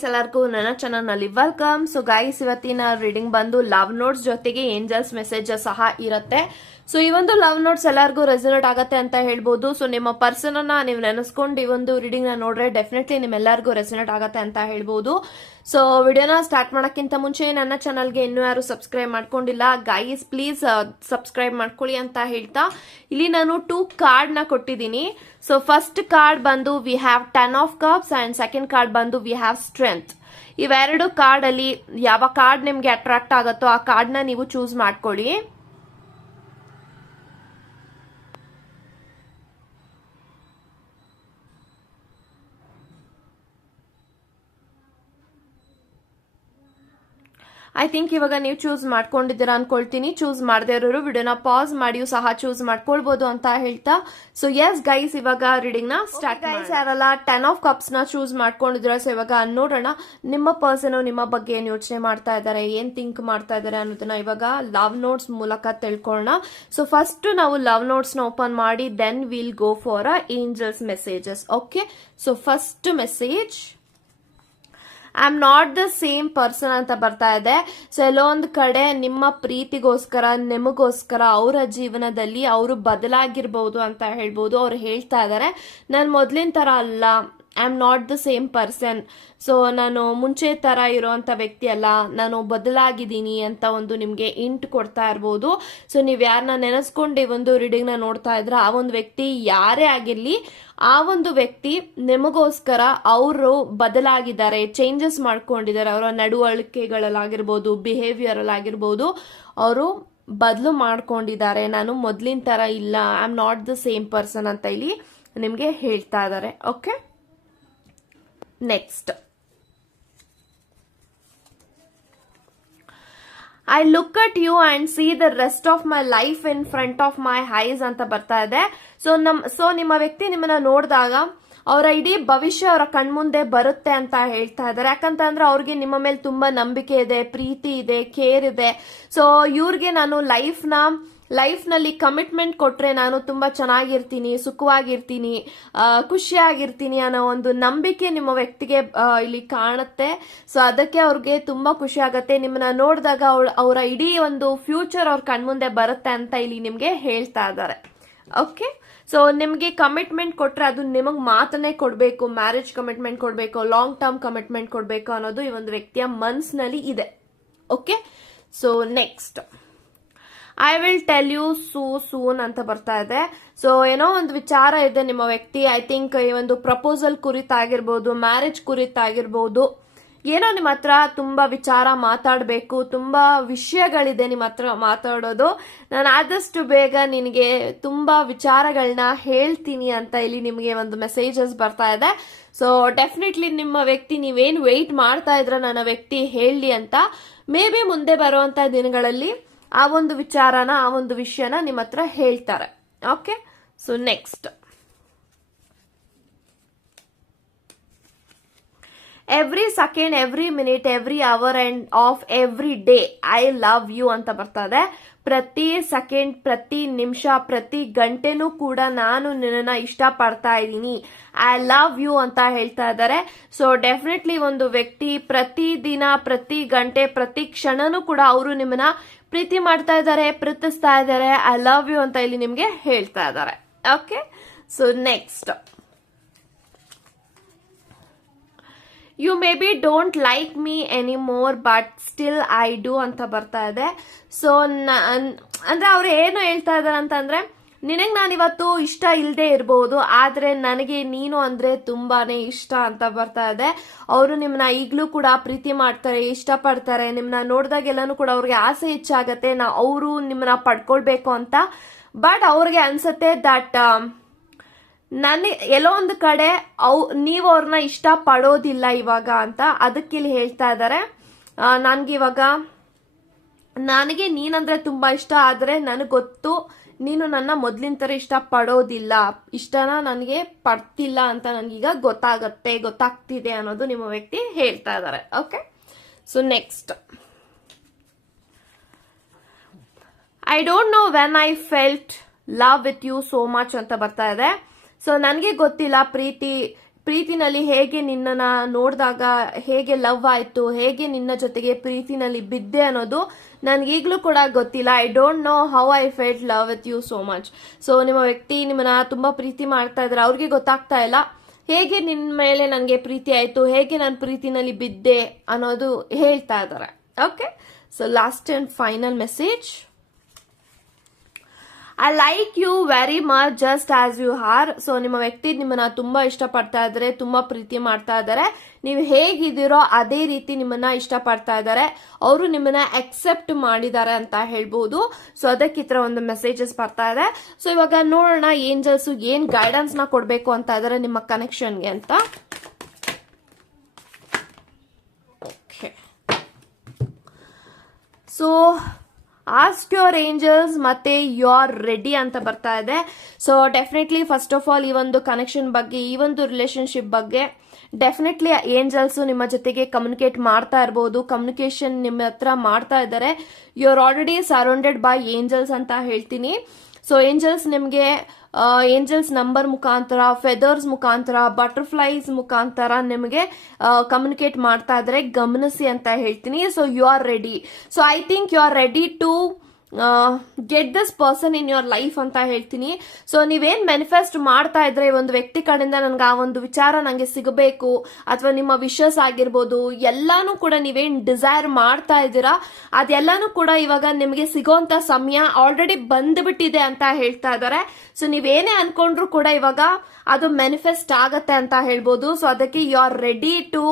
Guys, ಎಲ್ಲರಿಗೂ ನನ್ನ channel ನಲ್ಲಿ ವೆಲ್ಕಮ್. ಸೊ ಗೈಸ್, ಇವತ್ತಿನ ರೀಡಿಂಗ್ ಬಂದು ಲವ್ ನೋಟ್ಸ್ ಜೊತೆಗೆ ಏಂಜಲ್ಸ್ ಮೆಸೇಜ್ ಸಹ ಇರುತ್ತೆ. ಸೊ ಈ ಒಂದು ಲವ್ ನೋಟ್ಸ್ ಎಲ್ಲರಿಗೂ ರೆಸೊನೇಟ್ ಆಗತ್ತೆ ಅಂತ ಹೇಳ್ಬೋದು. ಸೊ ನಿಮ್ಮ ಪರ್ಸನ್ ಅನ್ನ ನೀವು ನೆನೆಸ್ಕೊಂಡು ಈ ಒಂದು ರೀಡಿಂಗ್ ನ ನೋಡ್ರೆ ಡೆಫಿನೆಟ್ಲಿ ನಿಮ್ಮೆಲ್ಲರಿಗೂ ರೆಸೊನೇಟ್ ಆಗತ್ತೆ ಅಂತ ಹೇಳ್ಬೋದು. ಸೊ ವಿಡಿಯೋನ ಸ್ಟಾರ್ಟ್ ಮಾಡೋಕ್ಕಿಂತ ಮುಂಚೆ ನನ್ನ ಚಾನಲ್ಗೆ ಇನ್ನೂ ಯಾರು ಸಬ್ಸ್ಕ್ರೈಬ್ ಮಾಡ್ಕೊಂಡಿಲ್ಲ ಗೈಸ್, ಪ್ಲೀಸ್ ಸಬ್ಸ್ಕ್ರೈಬ್ ಮಾಡ್ಕೊಳ್ಳಿ ಅಂತ ಹೇಳ್ತಾ, ಇಲ್ಲಿ ನಾನು 2 ಕಾರ್ಡ್ ನ ಕೊಟ್ಟಿದ್ದೀನಿ. ಸೊ ಫಸ್ಟ್ ಕಾರ್ಡ್ ಬಂದು we have 10 of cups and second card ಬಂದು ವಿ ಹ್ಯಾವ್ ಸ್ಟ್ರೆಂತ್. ಇವೆರಡು ಕಾರ್ಡ್ ಅಲ್ಲಿ ಯಾವ ಕಾರ್ಡ್ ನಿಮ್ಗೆ ಅಟ್ರಾಕ್ಟ್ ಆಗುತ್ತೋ ಆ ಕಾರ್ಡ್ ನ ನೀವು ಚೂಸ್ ಮಾಡ್ಕೊಳ್ಳಿ. ಐ ಥಿಂಕ್ ಇವಾಗ ನೀವು ಚೂಸ್ ಮಾಡ್ಕೊಂಡಿದ್ದೀರಾ ಅನ್ಕೊಳ್ತೀನಿ. ಚೂಸ್ ಮಾಡದೇ ಇರೋರು ವಿಡಿಯೋನ ಪಾಸ್ ಮಾಡಿಯೂ ಸಹ ಚೂಸ್ ಮಾಡ್ಕೊಳ್ಬಹುದು ಅಂತ ಹೇಳ್ತಾ, ಸೊ ಎಸ್ ಗೈಸ್, ಇವಾಗ ರೀಡಿಂಗ್ ನ ಸ್ಟಾರ್ಟ್. ಗೈಸ್ ಯಾರಲ್ಲ 10 ಆಫ್ ಕಪ್ಸ್ ನ ಚೂಸ್ ಮಾಡ್ಕೊಂಡಿದ್ರ, ಸೊ ಇವಾಗ ನೋಡೋಣ ನಿಮ್ಮ ಪರ್ಸನ್ ನಿಮ್ಮ ಬಗ್ಗೆ ಏನ್ ಯೋಚನೆ ಮಾಡ್ತಾ ಇದ್ದಾರೆ, ಏನ್ ಥಿಂಕ್ ಮಾಡ್ತಾ ಇದ್ದಾರೆ ಅನ್ನೋದನ್ನ ಇವಾಗ ಲವ್ ನೋಟ್ಸ್ ಮೂಲಕ ತಿಳ್ಕೊಳ್ಳೋಣ. ಸೊ ಫಸ್ಟ್ ನಾವು ಲವ್ ನೋಟ್ಸ್ ನ ಓಪನ್ ಮಾಡಿ then will go for angels messages. Okay, so first message, I am not the same person ಅಂತ ಬರ್ತಾ ಇದೆ. ಸೊ ಎಲ್ಲೋ ಒಂದು ಕಡೆ ನಿಮ್ಮ ಪ್ರೀತಿಗೋಸ್ಕರ ನಿಮಗೋಸ್ಕರ ಅವರ ಜೀವನದಲ್ಲಿ ಅವರು ಬದಲಾಗಿರ್ಬಹುದು ಅಂತ ಹೇಳ್ಬೋದು. ಅವ್ರು ಹೇಳ್ತಾ ಇದ್ದಾರೆ, ನಾನು ಮೊದ್ಲಿನ ತರ ಅಲ್ಲ, I am not the same person. So ನಾನು ಮುಂಚೆ ತರ ಇರೋಂತ ವ್ಯಕ್ತಿ ಅಲ್ಲ, ನಾನು ಬದಲಾಗಿದ್ದೀನಿ ಅಂತ ಒಂದು ನಿಮ್ಗೆ ಇಂಟ್ ಕೊಡ್ತಾ ಇರ್ಬೋದು. ಸೊ ನೀವ್ ಯಾರನ್ನ ನೆನೆಸ್ಕೊಂಡು ಈ ಒಂದು ರೀಡಿಂಗ್ ನ ನೋಡ್ತಾ ಇದ್ರ, ಆ ಒಂದು ವ್ಯಕ್ತಿ ಯಾರೇ ಆಗಿರ್ಲಿ, ಆ ಒಂದು ವ್ಯಕ್ತಿ ನಿಮಗೋಸ್ಕರ ಅವರು ಬದಲಾಗಿದ್ದಾರೆ, ಚೇಂಜಸ್ ಮಾಡ್ಕೊಂಡಿದ್ದಾರೆ. ಅವರ ನಡವಳಿಕೆಗಳಲ್ಲಾಗಿರ್ಬೋದು, ಬಿಹೇವಿಯರ್ ಅಲ್ಲಾಗಿರ್ಬೋದು, ಅವರು ಬದಲು ಮಾಡ್ಕೊಂಡಿದ್ದಾರೆ. ನಾನು ಮೊದ್ಲಿನ ತರ ಇಲ್ಲ, I am not the same person ಅಂತ ಇಲ್ಲಿ ನಿಮ್ಗೆ ಹೇಳ್ತಾ ಇದ್ದಾರೆ. Okay, next, I look at you and see the rest of my life in front of my eyes ಅಂತ ಬರ್ತಾ ಇದೆ. ಸೊ ನಿಮ್ಮ ವ್ಯಕ್ತಿ ನಿಮ್ಮನ್ನ ನೋಡಿದಾಗ ಅವರ ಇಡೀ ಭವಿಷ್ಯ ಅವರ ಕಣ್ಮುಂದೆ ಬರುತ್ತೆ ಅಂತ ಹೇಳ್ತಾ ಇದ್ದಾರೆ. ಯಾಕಂತಂದ್ರೆ ಅವ್ರಿಗೆ ನಿಮ್ಮ ಮೇಲೆ ತುಂಬಾ ನಂಬಿಕೆ ಇದೆ, ಪ್ರೀತಿ ಇದೆ, ಕೇರ್ ಇದೆ. ಸೊ ಇವ್ರಿಗೆ ನಾನು ಲೈಫ್ ನಲ್ಲಿ ಕಮಿಟ್ಮೆಂಟ್ ಕೊಟ್ರೆ ನಾನು ತುಂಬಾ ಚೆನ್ನಾಗಿರ್ತೀನಿ, ಸುಖವಾಗಿರ್ತೀನಿ, ಖುಷಿಯಾಗಿರ್ತೀನಿ ಅನ್ನೋ ಒಂದು ನಂಬಿಕೆ ನಿಮ್ಮ ವ್ಯಕ್ತಿಗೆ ಇಲ್ಲಿ ಕಾಣುತ್ತೆ. ಸೊ ಅದಕ್ಕೆ ಅವ್ರಿಗೆ ತುಂಬಾ ಖುಷಿ ಆಗತ್ತೆ. ನಿಮ್ಮನ್ನ ನೋಡಿದಾಗ ಅವರ ಇಡೀ ಒಂದು ಫ್ಯೂಚರ್ ಅವ್ರ ಕಣ್ಮುಂದೆ ಬರುತ್ತೆ ಅಂತ ಇಲ್ಲಿ ನಿಮ್ಗೆ ಹೇಳ್ತಾ ಇದ್ದಾರೆ. ಓಕೆ, ಸೊ ನಿಮ್ಗೆ ಕಮಿಟ್ಮೆಂಟ್ ಕೊಟ್ರೆ ಅದು ನಿಮಗ್ ಮಾತನ್ನೇ ಕೊಡ್ಬೇಕು, ಮ್ಯಾರೇಜ್ ಕಮಿಟ್ಮೆಂಟ್ ಕೊಡ್ಬೇಕು, ಲಾಂಗ್ ಟರ್ಮ್ ಕಮಿಟ್ಮೆಂಟ್ ಕೊಡ್ಬೇಕು ಅನ್ನೋದು ಈ ಒಂದು ವ್ಯಕ್ತಿಯ ಮನ್ಸಿನಲ್ಲಿ ಇದೆ. Okay, so next, I will tell you soon ಅಂತ ಬರ್ತಾ ಇದೆ. ಸೊ ಏನೋ ಒಂದು ವಿಚಾರ ಇದೆ ನಿಮ್ಮ ವ್ಯಕ್ತಿ, ಐ ಥಿಂಕ್ ಈ ಒಂದು ಪ್ರಪೋಸಲ್ ಕುರಿತಾಗಿರ್ಬೋದು, ಮ್ಯಾರೇಜ್ ಕುರಿತಾಗಿರ್ಬೋದು, ಏನೋ ನಿಮ್ಮ ಹತ್ರ ತುಂಬಾ ವಿಚಾರ ಮಾತಾಡಬೇಕು, ತುಂಬಾ ವಿಷಯಗಳಿದೆ ನಿಮ್ಮ ಹತ್ರ ಮಾತಾಡೋದು. ನಾನು ಆದಷ್ಟು ಬೇಗ ನಿನಗೆ ತುಂಬಾ ವಿಚಾರಗಳನ್ನ ಹೇಳ್ತೀನಿ ಅಂತ ಇಲ್ಲಿ ನಿಮಗೆ ಒಂದು ಮೆಸೇಜಸ್ ಬರ್ತಾ ಇದೆ. ಸೊ ಡೆಫಿನೆಟ್ಲಿ ನಿಮ್ಮ ವ್ಯಕ್ತಿ ನೀವೇನು ವೆಯ್ಟ್ ಮಾಡ್ತಾ ಇದ್ರ ನನ್ನ ವ್ಯಕ್ತಿ ಹೇಳಿ ಅಂತ, ಮೇ ಬಿ ಮುಂದೆ ಬರುವಂತ ದಿನಗಳಲ್ಲಿ ಆ ಒಂದು ವಿಚಾರನ, ಆ ಒಂದು ವಿಷಯನ ನಿಮ್ಮ ಹತ್ರ ಹೇಳ್ತಾರೆ. Okay, so next, every second, every minute, every hour and of every day I love you ಅಂತ ಬರ್ತಾ ಇದೆ. ಪ್ರತಿ ಸೆಕೆಂಡ್, ಪ್ರತಿ ನಿಮಿಷ, ಪ್ರತಿ ಗಂಟೆನೂ ಕೂಡ ನಾನು ನಿನ್ನನ್ನ ಇಷ್ಟ ಪಡ್ತಾ ಇದ್ದೀನಿ, ಐ ಲವ್ ಯು ಅಂತ ಹೇಳ್ತಾ ಇದ್ದಾರೆ. ಸೊ ಡೆಫಿನೆಟ್ಲಿ ಒಂದು ವ್ಯಕ್ತಿ ಪ್ರತಿ ದಿನ, ಪ್ರತಿ ಗಂಟೆ, ಪ್ರತಿ ಕ್ಷಣನೂ ಕೂಡ ಅವರು ನಿಮ್ಮನ್ನ ಪ್ರೀತಿ ಮಾಡ್ತಾ ಇದ್ದಾರೆ, ಪ್ರೀತಿಸ್ತಾ ಇದ್ದಾರೆ, ಐ ಲವ್ ಯು ಅಂತ ಇಲ್ಲಿ ನಿಮ್ಗೆ ಹೇಳ್ತಾ ಇದ್ದಾರೆ. Okay, so next, you maybe don't like me any more but still I do ಅಂತ ಬರ್ತಾ ಇದೆ. ಸೊ ಅಂದ್ರೆ ಅವ್ರು ಏನು ಹೇಳ್ತಾ ಇದಾರೆ ಅಂತಂದ್ರೆ, ನಿನಗೆ ನಾನಿವತ್ತು ಇಷ್ಟ ಇಲ್ಲದೆ ಇರಬಹುದು, ಆದ್ರೆ ನನಗೆ ನೀನು ಅಂದ್ರೆ ತುಂಬಾನೇ ಇಷ್ಟ ಅಂತ ಬರ್ತಾ ಇದೆ. ಅವರು ನಿಮ್ಮನ್ನ ಈಗಲೂ ಕೂಡ ಪ್ರೀತಿ ಮಾಡ್ತಾರೆ, ಇಷ್ಟ ಪಡ್ತಾರೆ. ನಿಮ್ಮನ್ನ ನೋಡಿದಾಗೆಲ್ಲಾನು ಕೂಡ ಅವ್ರಿಗೆ ಆಸೆ ಹೆಚ್ಚಾಗತ್ತೆ, ಅವರು ನಿಮ್ಮನ್ನ ಪಡ್ಕೊಳ್ಬೇಕು ಅಂತ. ಬಟ್ ಅವ್ರಿಗೆ ಅನ್ಸತ್ತೆ ದಟ್ ಎಲ್ಲೋ ಒಂದು ಕಡೆ ನೀವು ಅವ್ರನ್ನ ಇಷ್ಟ ಪಡೋದಿಲ್ಲ ಇವಾಗ ಅಂತ. ಅದಕ್ಕೆ ಇಲ್ಲಿ ಹೇಳ್ತಾ ಇದ್ದಾರೆ, ನನಗೆ ನೀನಂದ್ರೆ ತುಂಬಾ ಇಷ್ಟ, ಆದ್ರೆ ನನಗೆ ಗೊತ್ತು ನೀನು ನನ್ನ ಮೊದ್ಲಿನ ತರ ಇಷ್ಟ ಪಡೋದಿಲ್ಲ, ಇಷ್ಟನ ನನಗೆ ಪಡ್ತಿಲ್ಲ ಅಂತ ನನಗೀಗ ಗೊತ್ತಾಗ್ತಿದೆ ಅನ್ನೋದು ನಿಮ್ಮ ವ್ಯಕ್ತಿ ಹೇಳ್ತಾ ಇದ್ದಾರೆ. Okay, so next, I don't know when I felt love with you so much ಅಂತ ಬರ್ತಾ ಇದೆ. ಸೊ ನನಗೆ ಗೊತ್ತಿಲ್ಲ ಪ್ರೀತಿನಲ್ಲಿ ಹೇಗೆ ನಿನ್ನನ್ನ ನೋಡಿದಾಗ ಹೇಗೆ ಲವ್ ಆಯ್ತು, ಹೇಗೆ ನಿನ್ನ ಜೊತೆಗೆ ಪ್ರೀತಿನಲ್ಲಿ ಬಿದ್ದೆ ಅನ್ನೋದು ನನ್ಗೀಗ್ಲೂ ಕೂಡ ಗೊತ್ತಿಲ್ಲ. I don't know how I felt love with you so much. So ನಿಮ್ಮ ವ್ಯಕ್ತಿ ನಿಮ್ಮನ್ನ ತುಂಬಾ ಪ್ರೀತಿ ಮಾಡ್ತಾ ಇದ್ದಾರೆ, ಅವ್ರಿಗೆ ಗೊತ್ತಾಗ್ತಾ ಇಲ್ಲ ಹೇಗೆ ನಿನ್ನ ಮೇಲೆ ನನಗೆ ಪ್ರೀತಿ ಆಯ್ತು, ಹೇಗೆ ನಾನು ಪ್ರೀತಿನಲ್ಲಿ ಬಿದ್ದೆ ಅನ್ನೋದು ಹೇಳ್ತಾ ಇದ್ದಾರೆ. Okay, so last and final message. I like you very much just as you are. So ನಿಮ್ಮ ವ್ಯಕ್ತಿ ನಿಮ್ಮನ್ನ ತುಂಬಾ ಇಷ್ಟಪಡ್ತಾ ಇದ್ದಾರೆ, ತುಂಬಾ ಪ್ರೀತಿ ಮಾಡ್ತಾ ಇದ್ದಾರೆ. ನೀವು ಹೇಗಿದ್ದೀರೋ ಅದೇ ರೀತಿ ನಿಮ್ಮನ್ನ ಇಷ್ಟಪಡ್ತಾ ಇದ್ದಾರೆ, ಅವರು ನಿಮ್ಮನ್ನ ಅಕ್ಸೆಪ್ಟ್ ಮಾಡಿದ್ದಾರೆ ಅಂತ ಹೇಳ್ಬೋದು. ಸೊ ಅದಕ್ಕೆ ಈ ತರ ಒಂದು ಮೆಸೇಜಸ್ ಬರ್ತಾ ಇದೆ. ಸೊ ಇವಾಗ ನೋಡೋಣ ಏಂಜಲ್ಸ್ ಏನ್ ಗೈಡೆನ್ಸ್ ನ ಕೊಡ್ಬೇಕು ಅಂತ ಇದ್ದಾರೆ ನಿಮ್ಮ ಕನೆಕ್ಷನ್ಗೆ ಅಂತ. Okay, so ask your angels ಮತ್ತೆ ಯು ಆರ್ ರೆಡಿ ಅಂತ ಬರ್ತಾ ಇದೆ. So definitely first of all ಈ ಒಂದು ಕನೆಕ್ಷನ್ ಬಗ್ಗೆ, ಈ ಒಂದು ರಿಲೇಶನ್ಶಿಪ್ ಬಗ್ಗೆ ಡೆಫಿನೆಟ್ಲಿ ಏಂಜಲ್ಸ್ ನಿಮ್ಮ ಜೊತೆಗೆ ಕಮ್ಯುನಿಕೇಟ್ ಮಾಡ್ತಾ ಇರಬಹುದು, ಕಮ್ಯುನಿಕೇಶನ್ ನಿಮ್ಮ ಹತ್ರ ಮಾಡ್ತಾ ಇದ್ದಾರೆ. You are already surrounded by angels ಅಂತ ಹೇಳ್ತೀನಿ. ಸೊ ಏಂಜಲ್ಸ್ ನಿಮಗೆ ಏಂಜಲ್ಸ್ ನಂಬರ್ ಮುಖಾಂತರ, ಫೆದರ್ಸ್ ಮುಖಾಂತರ, ಬಟರ್ಫ್ಲೈಸ್ ಮುಖಾಂತರ ನಿಮಗೆ ಕಮ್ಯುನಿಕೇಟ್ ಮಾಡ್ತಾ ಇದ್ರೆ ಗಮನಿಸಿ ಅಂತ ಹೇಳ್ತೀನಿ. So you are ready. So I think you are ready to get this person in your life ಅಂತ ಹೇಳ್ತೀನಿ. ಸೊ ನೀವೇನ್ ಮ್ಯಾನಿಫೆಸ್ಟ್ ಮಾಡ್ತಾ ಇದ್ರೆ ಒಂದು ವ್ಯಕ್ತಿ ಕಡೆಯಿಂದ ನನ್ಗೆ ಆ ಒಂದು ವಿಚಾರ ನಂಗೆ ಸಿಗಬೇಕು, ಅಥವಾ ನಿಮ್ಮ ವಿಶಸ್ ಆಗಿರ್ಬೋದು, ಎಲ್ಲಾನು ಕೂಡ ನೀವೇನ್ ಡಿಸೈರ್ ಮಾಡ್ತಾ ಇದ್ದೀರಾ ಅದೆಲ್ಲಾನು ಕೂಡ ಇವಾಗ ನಿಮಗೆ ಸಿಗೋಂತ ಸಮಯ ಆಲ್ರೆಡಿ ಬಂದ್ಬಿಟ್ಟಿದೆ ಅಂತ ಹೇಳ್ತಾ ಇದ್ದಾರೆ. ಸೊ ನೀವೇನೇ ಅನ್ಕೊಂಡ್ರು ಕೂಡ ಇವಾಗ ಅದು ಮ್ಯಾನಿಫೆಸ್ಟ್ ಆಗತ್ತೆ ಅಂತ ಹೇಳ್ಬೋದು. ಸೊ ಅದಕ್ಕೆ you are ready to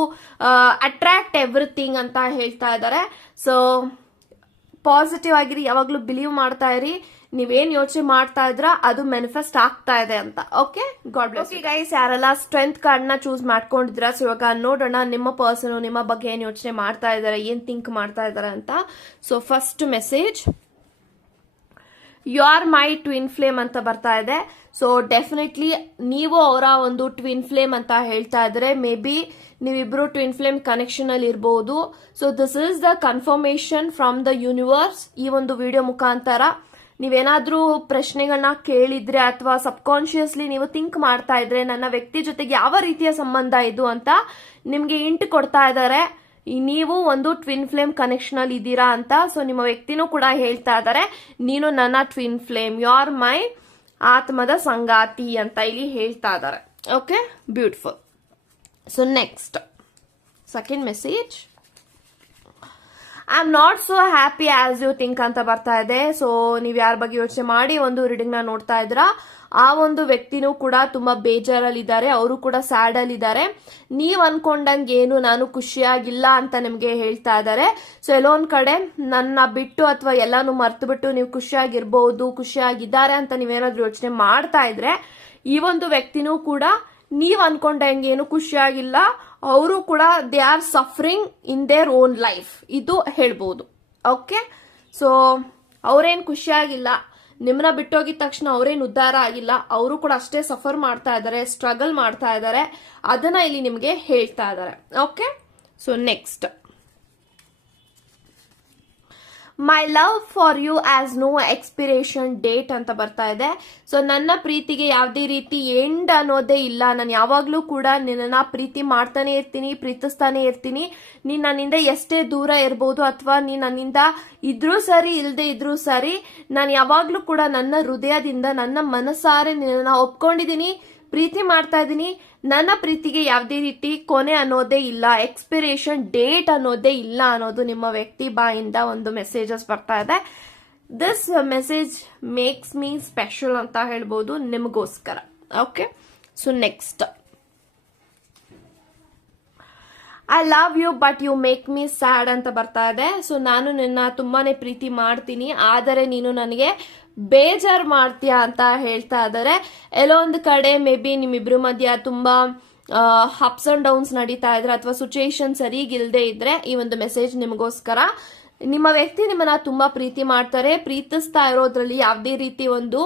attract everything ಅಂತ ಹೇಳ್ತಾ ಇದ್ದಾರೆ. ಸೊ ಪಾಸಿಟಿವ್ ಆಗಿರಿ, ಯಾವಾಗ್ಲೂ ಬಿಲೀವ್ ಮಾಡ್ತಾ ಇರಿ, ನೀವೇನ್ ಯೋಚನೆ ಮಾಡ್ತಾ ಇದ್ರ ಅದು ಮ್ಯಾನಿಫೆಸ್ಟ್ ಆಗ್ತಾ ಇದೆ ಅಂತ. Okay, God bless you guys. ಯಾರೆಲ್ಲ ಸ್ಟ್ರೆಂತ್ ಕಾರ್ಡ್ ನ ಚೂಸ್ ಮಾಡ್ಕೊಂಡಿದ್ರ, ಸೊ ಇವಾಗ ನೋಡೋಣ ನಿಮ್ಮ ಪರ್ಸನ್ ನಿಮ್ಮ ಬಗ್ಗೆ ಏನ್ ಯೋಚನೆ ಮಾಡ್ತಾ ಇದಾರೆ, ಏನ್ ಥಿಂಕ್ ಮಾಡ್ತಾ ಇದಾರೆ ಅಂತ. So first message, you are my twin flame ಅಂತ ಬರ್ತಾ ಇದೆ. ಸೊ ಡೆಫಿನೆಟ್ಲಿ ನೀವು ಅವರ ಒಂದು ಟ್ವಿನ್ ಫ್ಲೇಮ್ ಅಂತ ಹೇಳ್ತಾ ಇದ್ರೆ, ಮೇ ಬಿ ನೀವಿಬ್ರು ಟ್ವಿನ್ ಫ್ಲೇಮ್ ಕನೆಕ್ಷನ್ ಅಲ್ಲಿ ಇರಬಹುದು. So this is the confirmation from the universe. ಈ ಒಂದು ವಿಡಿಯೋ ಮುಖಾಂತರ ನೀವೇನಾದ್ರೂ ಪ್ರಶ್ನೆಗಳನ್ನ ಕೇಳಿದ್ರೆ ಅಥವಾ ಸಬ್ ಕಾನ್ಶಿಯಸ್ಲಿ ನೀವು ಥಿಂಕ್ ಮಾಡ್ತಾ ಇದ್ರೆ ನನ್ನ ವ್ಯಕ್ತಿ ಜೊತೆಗೆ ಯಾವ ರೀತಿಯ ಸಂಬಂಧ ಇದು ಅಂತ ನಿಮ್ಗೆ ಇಂಟ್ ಕೊಡ್ತಾ ಇದ್ದಾರೆ, ನೀವು ಒಂದು ಟ್ವಿನ್ ಫ್ಲೇಮ್ ಕನೆಕ್ಷನ್ ಅಲ್ಲಿ ಇದ್ದೀರಾ ಅಂತ. ಸೊ ನಿಮ್ಮ ವ್ಯಕ್ತಿನೂ ಕೂಡ ಹೇಳ್ತಾ ಇದ್ದಾರೆ, ನೀನು ನನ್ನ twin flame, you are my ಆತ್ಮದ ಸಂಗಾತಿ ಅಂತ ಇಲ್ಲಿ ಹೇಳ್ತಾ ಇದ್ದಾರೆ. Okay, beautiful. So next second message, I am not so happy as you think ಅಂತ ಬರ್ತಾ ಇದೆ. ಸೊ ನೀವ್ ಯಾರ ಬಗ್ಗೆ ಯೋಚನೆ ಮಾಡಿ ಒಂದು ರೀಡಿಂಗ್ ನ ನೋಡ್ತಾ ಇದ್ರ, ಆ ಒಂದು ವ್ಯಕ್ತಿನೂ ಕೂಡ ತುಂಬಾ ಬೇಜಾರಲ್ಲಿದ್ದಾರೆ, ಅವರು ಕೂಡ ಸ್ಯಾಡ್ ಅಲ್ಲಿದ್ದಾರೆ. ನೀವ್ ಅನ್ಕೊಂಡಂಗೆ ಏನು ನಾನು ಖುಷಿಯಾಗಿಲ್ಲ ಅಂತ ನಿಮ್ಗೆ ಹೇಳ್ತಾ ಇದ್ದಾರೆ. ಸೊ ಎಲ್ಲೋ ಒಂದ್ ಕಡೆ ನನ್ನ ಬಿಟ್ಟು ಅಥವಾ ಎಲ್ಲಾನು ಮರ್ತು ಬಿಟ್ಟು ನೀವು ಖುಷಿಯಾಗಿರ್ಬಹುದು, ಖುಷಿಯಾಗಿದ್ದಾರೆ ಅಂತ ನೀವೇನಾದ್ರೂ ಯೋಚನೆ ಮಾಡ್ತಾ ಇದ್ರೆ, ಈ ಒಂದು ವ್ಯಕ್ತಿನೂ ಕೂಡ ನೀವ್ ಅನ್ಕೊಂಡಂಗೆ ಏನು ಖುಷಿಯಾಗಿಲ್ಲ, ಅವರು ಕೂಡ they are suffering in their own life, ಇದು ಹೇಳ್ಬೋದು. ಓಕೆ, ಸೊ ಅವ್ರೇನ್ ಖುಷಿಯಾಗಿಲ್ಲ, ನಿಮ್ಮನ್ನ ಬಿಟ್ಟೋಗಿದ ತಕ್ಷಣ ಅವ್ರೇನ್ ಉದ್ಧಾರ ಆಗಿಲ್ಲ, ಅವರು ಕೂಡ ಅಷ್ಟೇ ಸಫರ್ ಮಾಡ್ತಾ ಇದ್ದಾರೆ, ಸ್ಟ್ರಗಲ್ ಮಾಡ್ತಾ ಇದ್ದಾರೆ, ಅದನ್ನ ಇಲ್ಲಿ ನಿಮ್ಗೆ ಹೇಳ್ತಾ ಇದ್ದಾರೆ. Okay, so next, my love for you has no expiration date ಅಂತ ಬರ್ತಾ ಇದೆ. ಸೊ ನನ್ನ ಪ್ರೀತಿಗೆ ಯಾವುದೇ ರೀತಿ ಎಂಡ್ ಅನ್ನೋದೇ ಇಲ್ಲ, ನಾನು ಯಾವಾಗ್ಲೂ ಕೂಡ ನಿನ್ನ ಪ್ರೀತಿ ಮಾಡ್ತಾನೆ ಇರ್ತೀನಿ, ಪ್ರೀತಿಸ್ತಾನೆ ಇರ್ತೀನಿ. ನೀನ್ ನನ್ನಿಂದ ಎಷ್ಟೇ ದೂರ ಇರ್ಬೋದು ಅಥವಾ ನೀನ್ ನನ್ನಿಂದ ಇದ್ರೂ ಸರಿ ಇಲ್ದೆ ಇದ್ರೂ ಸರಿ, ನಾನು ಯಾವಾಗ್ಲೂ ಕೂಡ ನನ್ನ ಹೃದಯದಿಂದ ನನ್ನ ಮನಸ್ಸಾರೆ ನಿನ್ನ ಒಪ್ಕೊಂಡಿದೀನಿ, ಪ್ರೀತಿ ಮಾಡ್ತಾ ಇದ್ದೀನಿ. ನನ್ನ ಪ್ರೀತಿಗೆ ಯಾವುದೇ ರೀತಿ ಕೊನೆ ಅನ್ನೋದೇ ಇಲ್ಲ, ಎಕ್ಸ್ಪಿರೇಷನ್ ಡೇಟ್ ಅನ್ನೋದೇ ಇಲ್ಲ ಅನ್ನೋದು ನಿಮ್ಮ ವ್ಯಕ್ತಿ ಬಾಯಿಂದ ಒಂದು ಮೆಸೇಜಸ್ ಬರ್ತಾ ಇದೆ. This message makes me special ಅಂತ ಹೇಳ್ಬೋದು ನಿಮಗೋಸ್ಕರ. Okay, so next, I love you but you make me sad ಅಂತ ಬರ್ತಾ ಇದೆ. ಸೊ ನಾನು ನಿನ್ನ ತುಂಬಾನೇ ಪ್ರೀತಿ ಮಾಡ್ತೀನಿ, ಆದರೆ ನೀನು ನನಗೆ ಬೇಜಾರ್ ಮಾಡ್ತೀಯಾ ಅಂತ ಹೇಳ್ತಾ ಇದ್ದಾರೆ. ಎಲ್ಲೋ ಒಂದು ಕಡೆ ಮೇ ಬಿ ನಿಮ್ಮಿಬ್ರು ಮಧ್ಯ ತುಂಬಾ ಅಪ್ಸ್ ಅಂಡ್ ಡೌನ್ಸ್ ನಡೀತಾ ಇದ್ರೆ ಅಥವಾ ಸಿಚುಯೇಷನ್ ಸರಿಗಿಲ್ದೇ ಇದ್ರೆ ಈ ಒಂದು ಮೆಸೇಜ್ ನಿಮಗೋಸ್ಕರ. ನಿಮ್ಮ ವ್ಯಕ್ತಿ ನಿಮ್ಮನ್ನ ತುಂಬಾ ಪ್ರೀತಿ ಮಾಡ್ತಾರೆ, ಪ್ರೀತಿಸ್ತಾ ಇರೋದ್ರಲ್ಲಿ ಯಾವುದೇ ರೀತಿ ಒಂದು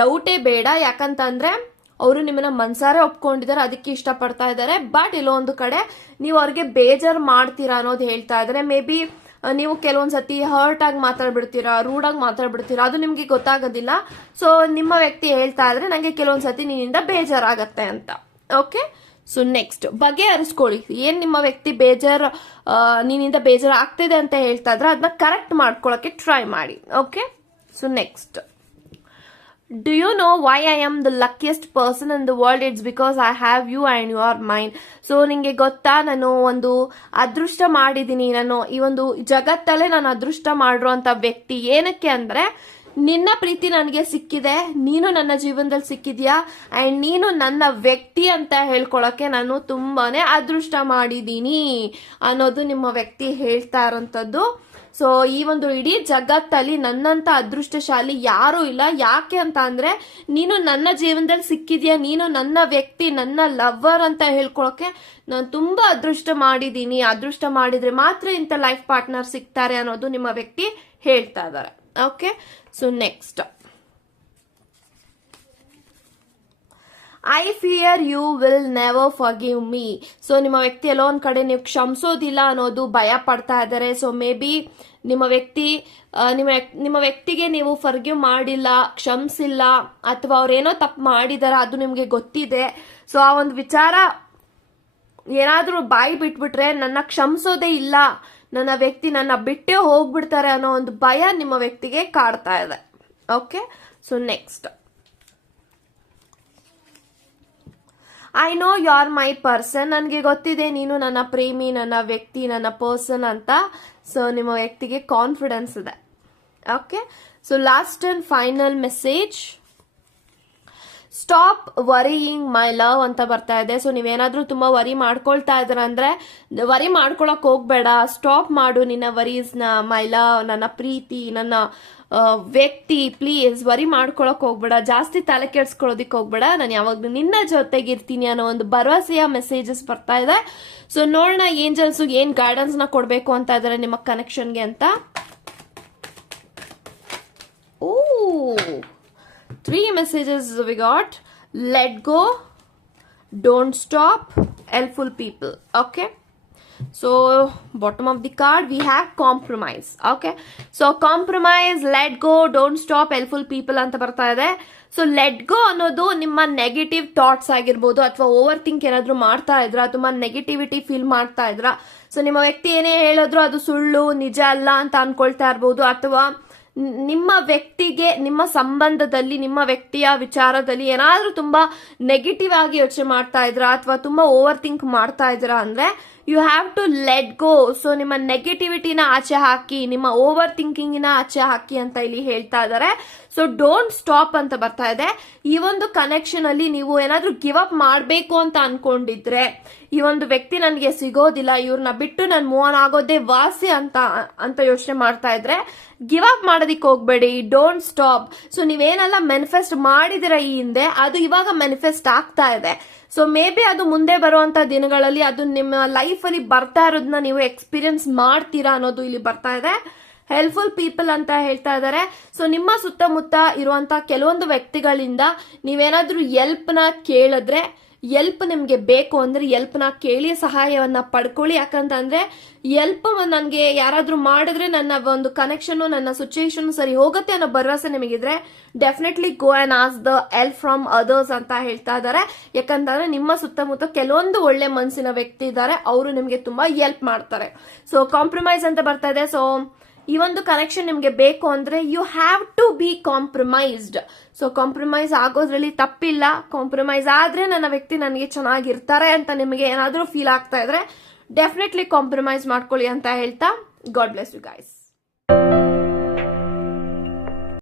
ಡೌಟೇ ಬೇಡ. ಯಾಕಂತಂದ್ರೆ ಅವರು ನಿಮ್ಮನ್ನ ಮನ್ಸಾರೆ ಒಪ್ಕೊಂಡಿದ್ದಾರೆ, ಅದಕ್ಕೆ ಇಷ್ಟಪಡ್ತಾ ಇದ್ದಾರೆ. ಬಟ್ ಇಲ್ಲೋ ಒಂದು ಕಡೆ ನೀವು ಅವ್ರಿಗೆ ಬೇಜಾರ್ ಮಾಡ್ತೀರಾ ಅನ್ನೋದು ಹೇಳ್ತಾ ಇದ್ದಾರೆ. ಮೇ ಬಿ ನೀವು ಕೆಲವೊಂದ್ಸತಿ ಹರ್ಟ್ ಆಗಿ ಮಾತಾಡ್ಬಿಡ್ತೀರಾ, ರೂಡ್ ಆಗಿ ಮಾತಾಡ್ಬಿಡ್ತೀರಾ, ಅದು ನಿಮ್ಗೆ ಗೊತ್ತಾಗೋದಿಲ್ಲ. ಸೊ ನಿಮ್ಮ ವ್ಯಕ್ತಿ ಹೇಳ್ತಾ ಇದ್ರೆ ನಂಗೆ ಕೆಲವೊಂದ್ಸತಿ ನಿನ್ನಿಂದ ಬೇಜಾರಾಗತ್ತೆ ಅಂತ. ಓಕೆ, ಸೊ ನೆಕ್ಸ್ಟ್ ಬಗೆಹರಿಸ್ಕೊಳ್ಳಿ. ಏನ್ ನಿಮ್ಮ ವ್ಯಕ್ತಿ ನಿನ್ನಿಂದ ಬೇಜಾರು ಆಗ್ತಿದೆ ಅಂತ ಹೇಳ್ತಾ ಇದ್ರೆ ಅದನ್ನ ಕರೆಕ್ಟ್ ಮಾಡ್ಕೊಳಕ್ಕೆ ಟ್ರೈ ಮಾಡಿ. Okay, so next, do you know why I am the luckiest person in the world? It's because I have you and you are mine. So ನಿಂಗೆ ಗೊತ್ತಾ, ನಾನು ಒಂದು ಅದೃಷ್ಟ ಮಾಡಿದೀನಿ. ನಾನು ಈ ಒಂದು ಜಗತ್ತಲ್ಲೇ ನಾನು ಅದೃಷ್ಟ ಮಾಡಿರುವಂತ ವ್ಯಕ್ತಿ. ಏನಕ್ಕೆ ಅಂದ್ರೆ ನಿನ್ನ ಪ್ರೀತಿ ನನಗೆ ಸಿಕ್ಕಿದೆ, ನೀನು ನನ್ನ ಜೀವನದಲ್ಲಿ ಸಿಕ್ಕಿದ್ಯಾ, ಅಂಡ್ ನೀನು ನನ್ನ ವ್ಯಕ್ತಿ ಅಂತ ಹೇಳ್ಕೊಳಕ್ಕೆ ನಾನು ತುಂಬಾನೇ ಅದೃಷ್ಟ ಮಾಡಿದೀನಿ ಅನ್ನೋದು ನಿಮ್ಮ ವ್ಯಕ್ತಿ ಹೇಳ್ತಾ ಇರೋಂಥದ್ದು. ಸೊ ಈ ಒಂದು ಇಡೀ ಜಗತ್ತಲ್ಲಿ ನನ್ನಂತ ಅದೃಷ್ಟಶಾಲಿ ಯಾರೂ ಇಲ್ಲ. ಯಾಕೆ ಅಂತ ಅಂದ್ರೆ ನೀನು ನನ್ನ ಜೀವನದಲ್ಲಿ ಸಿಕ್ಕಿದ್ಯಾ, ನೀನು ನನ್ನ ವ್ಯಕ್ತಿ, ನನ್ನ ಲವರ್ ಅಂತ ಹೇಳ್ಕೊಳಕ್ಕೆ ನಾನು ತುಂಬಾ ಅದೃಷ್ಟ ಮಾಡಿದೀನಿ. ಅದೃಷ್ಟ ಮಾಡಿದ್ರೆ ಮಾತ್ರ ಇಂಥ ಲೈಫ್ ಪಾರ್ಟ್ನರ್ ಸಿಗ್ತಾರೆ ಅನ್ನೋದು ನಿಮ್ಮ ವ್ಯಕ್ತಿ ಹೇಳ್ತಾ ಇದ್ದಾರೆ. Okay, so next, I fear you will never forgive me. So ನಿಮ್ಮ ವ್ಯಕ್ತಿ ಎಲ್ಲೋ ಒಂದ್ ಕಡೆ ನೀವು ಕ್ಷಮಿಸೋದಿಲ್ಲ ಅನ್ನೋದು ಭಯ ಪಡ್ತಾ ಇದ್ದಾರೆ. ಸೊ ಮೇ ಬಿ ನಿಮ್ಮ ವ್ಯಕ್ತಿಗೆ ನೀವು ಫರ್ಗಿವ್ ಮಾಡಿಲ್ಲ, ಕ್ಷಮಿಸಿಲ್ಲ, ಅಥವಾ ಅವ್ರೇನೋ ತಪ್ಪು ಮಾಡಿದಾರ ಅದು ನಿಮ್ಗೆ ಗೊತ್ತಿದೆ. ಸೊ ಆ ಒಂದು ವಿಚಾರ ಏನಾದ್ರೂ ಬಾಯಿ ಬಿಟ್ಬಿಟ್ರೆ ನನ್ನ ಕ್ಷಮಿಸೋದೇ ಇಲ್ಲ, ನನ್ನ ವ್ಯಕ್ತಿ ನನ್ನ ಬಿಟ್ಟೇ ಹೋಗ್ಬಿಡ್ತಾರೆ ಅನ್ನೋ ಒಂದು ಭಯ ನಿಮ್ಮ ವ್ಯಕ್ತಿಗೆ ಕಾಡ್ತಾ ಇದೆ. Okay, so next, I know you are my person. ನನಗೆ ಗೊತ್ತಿದೆ ನೀನು ನನ್ನ ಪ್ರೇಮಿ, ನನ್ನ ವ್ಯಕ್ತಿ, ನನ್ನ ಪರ್ಸನ್ ಅಂತ. ಸೊ ನಿಮ್ಮ ವ್ಯಕ್ತಿಗೆ ಕಾನ್ಫಿಡೆನ್ಸ್ ಇದೆ. Okay, so last and final message, stop varying my love ಅಂತ ಬರ್ತಾ ಇದೆ. ಸೊ ನೀವೇನಾದ್ರೂ ತುಂಬಾ ವರಿ ಮಾಡ್ಕೊಳ್ತಾ ಇದ್ರ ಅಂದ್ರೆ ವರಿ ಮಾಡ್ಕೊಳಕ್ ಹೋಗ್ಬೇಡ, ಸ್ಟಾಪ್ ಮಾಡು ನಿನ್ನ ವರೀಸ್ನ. ಮೈ ಲವ್, ನನ್ನ ಪ್ರೀತಿ, ನನ್ನ ವ್ಯಕ್ತಿ, ಪ್ಲೀಸ್ ವರಿ ಮಾಡ್ಕೊಳಕ್ ಹೋಗ್ಬೇಡ, ಜಾಸ್ತಿ ತಲೆ ಕೆಡ್ಸ್ಕೊಳ್ಳೋದಿಕ್ ಹೋಗ್ಬೇಡ, ನಾನು ಯಾವಾಗ್ಲೂ ನಿನ್ನ ಜೊತೆಗಿರ್ತೀನಿ ಅನ್ನೋ ಒಂದು ಭರವಸೆಯ ಮೆಸೇಜಸ್ ಬರ್ತಾ ಇದೆ. ಸೊ ನೋಡೋಣ ಏಂಜಲ್ಸ್ ಏನ್ ಗೈಡೆನ್ಸ್ ನ ಕೊಡ್ಬೇಕು ಅಂತ ಇದಾರೆ ನಿಮ್ಮ ಕನೆಕ್ಷನ್ಗೆ ಅಂತ. ಓ, 3 messages we got. Let go, don't stop, helpful people. Okay, so bottom of the card we have compromise. Okay, so compromise, let go, don't stop, helpful people ಅಂತ ಬರ್ತಾ ಇದೆ. ಸೊ ಲೆಟ್ ಗೋ ಅನ್ನೋದು ನಿಮ್ಮ ನೆಗೆಟಿವ್ ಥಾಟ್ಸ್ ಆಗಿರ್ಬೋದು, ಅಥವಾ over think ಏನಾದ್ರು ಮಾಡ್ತಾ ಇದ್ರ, ತುಂಬಾ ನೆಗೆಟಿವಿಟಿ ಫೀಲ್ ಮಾಡ್ತಾ ಇದ್ರ, ಸೊ ನಿಮ್ಮ ವ್ಯಕ್ತಿ ಏನೇ ಹೇಳಿದ್ರು ಅದು ಸುಳ್ಳು, ನಿಜ ಅಲ್ಲ ಅಂತ ಅನ್ಕೊಳ್ತಾ ಇರ್ಬೋದು, ಅಥವಾ ನಿಮ್ಮ ವ್ಯಕ್ತಿಗೆ ನಿಮ್ಮ ಸಂಬಂಧದಲ್ಲಿ ನಿಮ್ಮ ವ್ಯಕ್ತಿಯ ವಿಚಾರದಲ್ಲಿ ಏನಾದ್ರೂ ತುಂಬಾ ನೆಗೆಟಿವ್ ಆಗಿ ಯೋಚನೆ ಮಾಡ್ತಾ ಇದ್ರ, ಅಥವಾ ತುಂಬಾ ಓವರ್ ಥಿಂಕ್ ಮಾಡ್ತಾ ಇದ್ರ ಅಂದ್ರೆ you have to let go. So ನಿಮ್ಮ ನೆಗೆಟಿವಿಟಿನ ಆಚೆ ಹಾಕಿ, ನಿಮ್ಮ ಓವರ್ ಥಿಂಕಿಂಗಿನ ಆಚೆ ಹಾಕಿ ಅಂತ ಇಲ್ಲಿ ಹೇಳ್ತಾ ಇದ್ದಾರೆ. ಸೊ ಡೋಂಟ್ ಸ್ಟಾಪ್ ಅಂತ ಬರ್ತಾ ಇದೆ. ಈ ಒಂದು ಕನೆಕ್ಷನ್ ಅಲ್ಲಿ ನೀವು ಏನಾದ್ರೂ ಗಿವ್ ಅಪ್ ಮಾಡ್ಬೇಕು ಅಂತ ಅನ್ಕೊಂಡಿದ್ರೆ, ಈ ಒಂದು ವ್ಯಕ್ತಿ ನನಗೆ ಸಿಗೋದಿಲ್ಲ, ಇವ್ರನ್ನ ಬಿಟ್ಟು ನಾನು ಮೂವ್ ಆನ್ ಆಗೋದೇ ವಾಸಿ ಅಂತ ಯೋಚನೆ ಮಾಡ್ತಾ ಇದ್ರೆ ಗಿವ್ ಅಪ್ ಮಾಡೋದಿಕ್ ಹೋಗ್ಬೇಡಿ, ಡೋಂಟ್ ಸ್ಟಾಪ್. ಸೊ ನೀವೇನೆಲ್ಲ ಮ್ಯಾನಿಫೆಸ್ಟ್ ಮಾಡಿದಿರ ಈ ಹಿಂದೆ, ಅದು ಇವಾಗ ಮ್ಯಾನಿಫೆಸ್ಟ್ ಆಗ್ತಾ ಇದೆ. ಸೊ ಮೇ ಬಿ ಅದು ಮುಂದೆ ಬರುವಂತ ದಿನಗಳಲ್ಲಿ ಅದು ನಿಮ್ಮ ಲೈಫ್ ಅಲ್ಲಿ ಬರ್ತಾ ಇರೋದನ್ನ ನೀವು ಎಕ್ಸ್ಪೀರಿಯನ್ಸ್ ಮಾಡ್ತೀರಾ ಅನ್ನೋದು ಇಲ್ಲಿ ಬರ್ತಾ ಇದೆ. ಹೆಲ್ಪ್ಫುಲ್ ಪೀಪಲ್ ಅಂತ ಹೇಳ್ತಾ ಇದ್ದಾರೆ. ಸೊ ನಿಮ್ಮ ಸುತ್ತಮುತ್ತ ಇರುವಂತ ಕೆಲವೊಂದು ವ್ಯಕ್ತಿಗಳಿಂದ ನೀವೇನಾದ್ರೂ ಎಲ್ಪ್ ನ ಕೇಳಿದ್ರೆ, ಎಲ್ಪ್ ನಿಮ್ಗೆ ಬೇಕು ಅಂದ್ರೆ ಎಲ್ಪ್ ನ ಕೇಳಿ ಸಹಾಯವನ್ನ ಪಡ್ಕೊಳ್ಳಿ. ಯಾಕಂತಂದ್ರೆ ಎಲ್ಪ್ ನನ್ಗೆ ಯಾರಾದ್ರೂ ಮಾಡಿದ್ರೆ ನನ್ನ ಒಂದು ಕನೆಕ್ಷನ್, ನನ್ನ ಸಿಚುಯೇಷನ್ ಸರಿ ಹೋಗುತ್ತೆ ಅನ್ನೋ ಭರವಸೆ ನಿಮಗಿದ್ರೆ definitely go and ask the help from others ಅಂತ ಹೇಳ್ತಾ ಇದ್ದಾರೆ. ಯಾಕಂತಂದ್ರೆ ನಿಮ್ಮ ಸುತ್ತಮುತ್ತ ಕೆಲವೊಂದು ಒಳ್ಳೆ ಮನಸ್ಸಿನ ವ್ಯಕ್ತಿ ಇದ್ದಾರೆ, ಅವರು ನಿಮ್ಗೆ ತುಂಬಾ ಹೆಲ್ಪ್ ಮಾಡ್ತಾರೆ. ಸೊ ಕಾಂಪ್ರಮೈಸ್ ಅಂತ ಬರ್ತಾ ಇದೆ. ಸೊ ಈ ಒಂದು ಕನೆಕ್ಷನ್ ನಿಮ್ಗೆ ಬೇಕು ಅಂದ್ರೆ you have to be compromised. So compromise ಆಗೋದ್ರಲ್ಲಿ ತಪ್ಪಿಲ್ಲ. ಕಾಂಪ್ರಮೈಸ್ ಆದ್ರೆ ನನ್ನ ವ್ಯಕ್ತಿ ನನಗೆ ಚೆನ್ನಾಗಿರ್ತಾರೆ ಅಂತ ನಿಮಗೆ ಏನಾದ್ರೂ ಫೀಲ್ ಆಗ್ತಾ ಇದ್ರೆ ಡೆಫಿನೆಟ್ಲಿ ಕಾಂಪ್ರಮೈಸ್ ಮಾಡ್ಕೊಳ್ಳಿ ಅಂತ ಹೇಳ್ತಾ ಗಾಡ್ ಬ್ಲೆಸ್ ಯು ಗೈಸ್.